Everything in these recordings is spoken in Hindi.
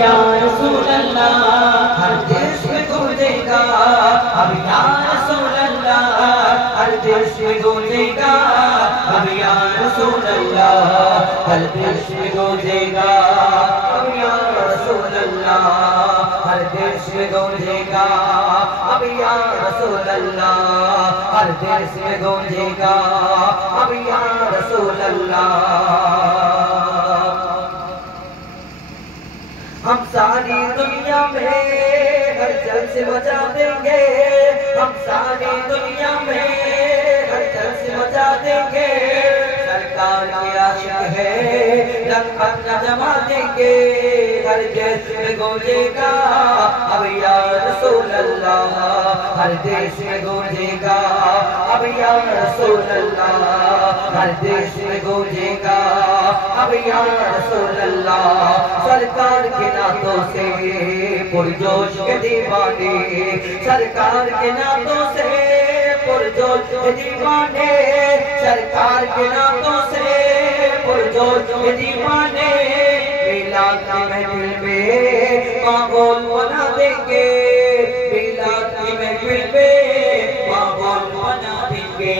या रसूल अल्लाह हर देश में गूंजेगा, अब या रसूल अल्लाह हर देश में गूंजेगा, अब या रसूल अल्लाह हर देश में गूंजेगा, अब या रसूल अल्लाह हर देश में गूंजेगा, अब या रसूल अल्लाह हर देश में गूंजेगा, अब या रसूल अल्लाह। हम सारी दुनिया में हर जल से बचा देंगे, हम सारी दुनिया में हर जल से बचा देंगे, सरकार के आशिक है रंग अपना जमा देंगे, हर देश में गूंजेगा, अब या रसूल अल्लाह हर देश में गूंजेगा, अब या रसूल अल्लाह हर देश में गूंजेगा, अब या रसूल अल्लाह। सरकार के नातों से पुरजोश के दीवाने, सरकार के नातों से पुरजोश के दीवाने, सरकार के नातों से पुरजोश के दीवाने, मिलाद की महफिल में माहौल बना देंगे, मिलाद की महफिल में माहौल बना देंगे,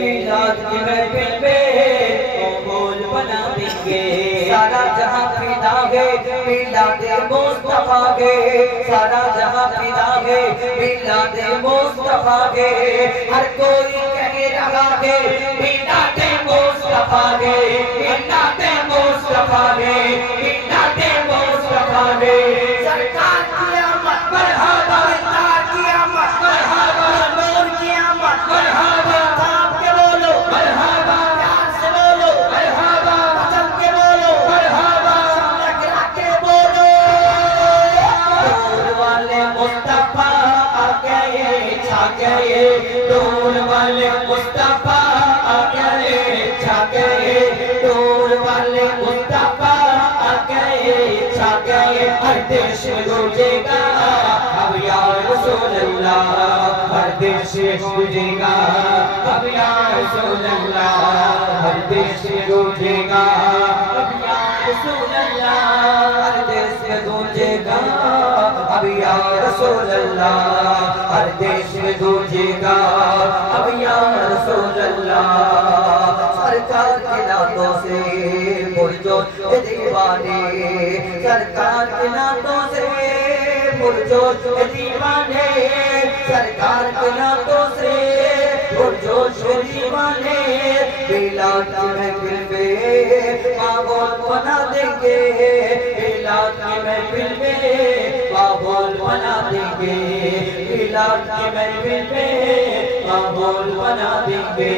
मिलाद की महफिल में माहौल बना देंगे। सारा जहां फिदा है मिलादे मुस्तफा के, सारा जहां फिदा है मिलादे मुस्तफा के, हर कोई कह रहा है मिलादे मुस्तफा के, मिलादे मुस्तफा के, मिलादे मुस्तफा के। सरकार की आमद मरहबा, सरकार की आमद मरहबा, नूर की आमद मरहबा, साहब के बोलो मरहबा, प्यार से बोलो मरहबा, वतन के बोलो मरहबा, लगा के बोलो। दूर वाले मुस्तफा आ गए छा गए, दूर वाले मुस्तफा आ गए छा गए, दूर वाले मुस्तफा आ गए छा गए, हर देश में गूंजेगा, अब या रसूल अल्लाह हर देश में गूंजेगा, अब या रसूल अल्लाह हर देश में गूंजेगा, अब या रसूल अल्लाह हर देश में गूंजेगा, अब या रसूल अल्लाह हर देश में गूंजेगा, अब या रसूल अल्लाह। सरकार के नातों से पुरजोश दीवाने, सरकार के नातों से पुरजोश दीवाने, सरकार के नातों से पुरजोश दीवाने, मिलाद की महफिल में माहौल बना देंगे, मिलाद की महफिल में माहौल बना देंगे, मिलाद की महफिल में माहौल बना देंगे।